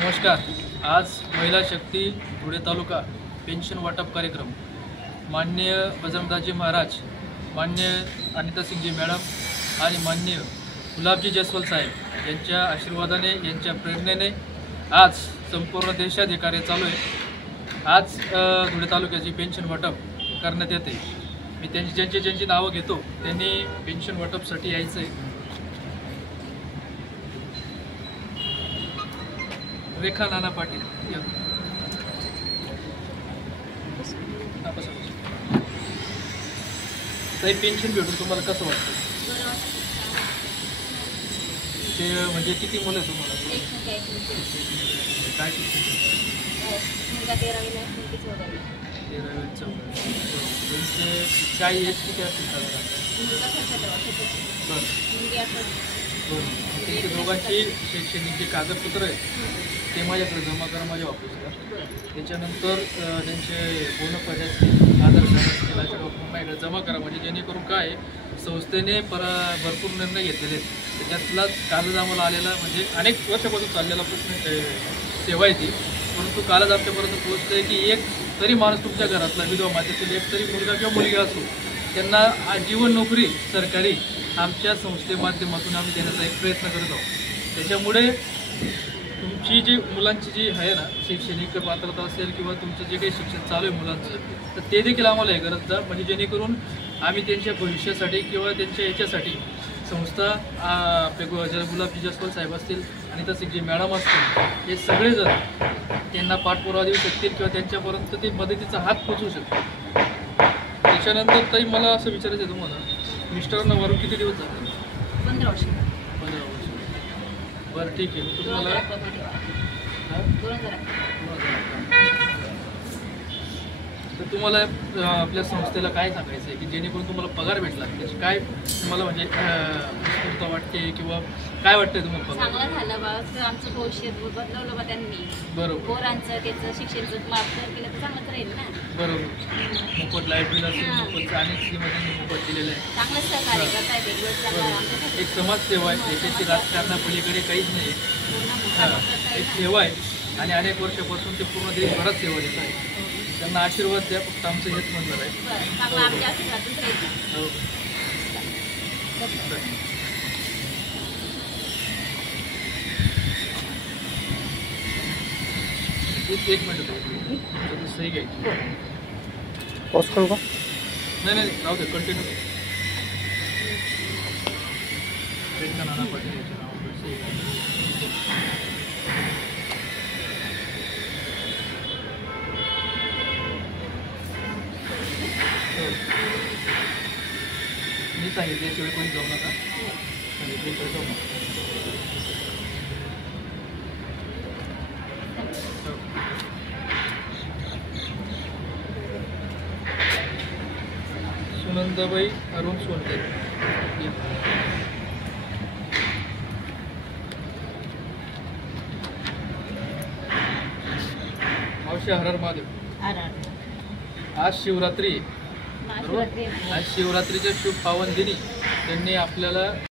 नमस्कार। आज महिला शक्ती धुळे तालुका पेन्शन वाटप कार्यक्रम माननीय बजरंगदासजी महाराज, माननीय अनिता सिंगजी मॅडम आणि माननीय गुलाबजी जयस्वाल साहेब यांच्या आशीर्वादाने, यांच्या प्रेरणेने आज संपूर्ण देशात हे कार्य चालू आहे। आज धुळे तालुक्याची पेन्शन वाटप करण्यात येते। मी ज्यांची नावं घेतो त्यांनी पेन्शन वाटपसाठी यायचं आहे। रेखा नाना पाटील, ताई पेन्शन भेटून तुम्हाला कसं वाटतं? ते म्हणजे किती मुलं आहे तुम्हाला? काय त्यांचे काय एज किती असतील बरं, त्यांची दोघांची शैक्षणिक जे कागदपत्र आहेत ते माझ्याकडे जमा करा माझ्या ऑफिसला। त्याच्यानंतर त्यांचे बोनफाईड असतील, आधार कार्ड असतील, अशा डॉक्युमेंट माझ्याकडे जमा करा, म्हणजे जेणेकरून काय संस्थेने भरपूर निर्णय घेतलेले आहेत। त्याच्यातलाच कालच आम्हाला आलेला, म्हणजे अनेक वर्षापासून चाललेला प्रश्न सेवा आहे ती, परंतु कालच आमच्यापर्यंत पोहोचलं आहे की एक तरी माणूस तुमच्या घरातला विधवा मातेतील एक तरी मुलगा किंवा मुलगी असो, त्यांना आजीवन नोकरी सरकारी आमच्या संस्थे माध्यमातून आम्ही देण्याचा एक प्रयत्न करत आहोत। त्याच्यामुळे तुमची जी मुलांची जी आहे ना शैक्षणिक पात्रता असेल किंवा तुमचं जे काही शिक्षण चालू आहे मुलांचं, तर ते देखील आम्हाला हे करत जा, म्हणजे जेणेकरून आम्ही त्यांच्या भविष्यासाठी किंवा त्यांच्या याच्यासाठी संस्था आपले गुलाबजी जयस्वाल साहेब असतील, अनिता सिंगजी मॅडम असतील, हे सगळेजण त्यांना पाठपुरावा देऊ शकतील किंवा त्यांच्यापर्यंत ते मदतीचा हात पोचवू शकतील। त्याच्यानंतर ताई मला असं विचारायचं आहे तुम्हाला, मिस्टरांना वरून किती दिवस झाले? 15 वर्ष। 15 वर्ष। बरं ठीक आहे। तुम्हाला तर तुम्हाला आपल्या संस्थेला काय सांगायचं आहे की जेणेकरून तुम्हाला पगार भेटला, त्याची काय तुम्हाला म्हणजे उत्सुकता वाटते किंवा काय वाटतंय तुम्हाला? पगार चांगलं झालं बा, आमचं भविष्य बदलवलं बा त्यांनी। बरोबर, पोरांचं त्याचं शिक्षणाचं माफ केलं तर चांगलंच राहील ना। बरोबर, मोफत लाईट बिल असेल, मोफत आणि फ्रीमध्ये मोफत दिलेलं आहे, चांगलं सहकार्य करतायत। एक समाजसेवा आहे, याच्याची राजकारणापलीकडे काहीच नाही, एक सेवा आहे आणि अनेक वर्षापासून ते पूर्ण देशभरात सेवा देत आहे। त्यांना आशीर्वाद द्या, फक्त आमचं हेच म्हणणार आहे। एक मिनिट सही घ्यायची, नाही राहू दे, कंटिन्यू। रेखा नाना पाटील याच्या नावावर सही घ्यायची। मी सांगितल्याशिवाय कोणी जाऊ नका, सांगितल्याशिवाय जाऊ नका। सुनंदाबाई अरुण सोनटे, मावशी हर हर महादेव। आज शिवरात्री, आज शिवरात्रीच्या शुभ पावन दिनी त्यांनी आपल्याला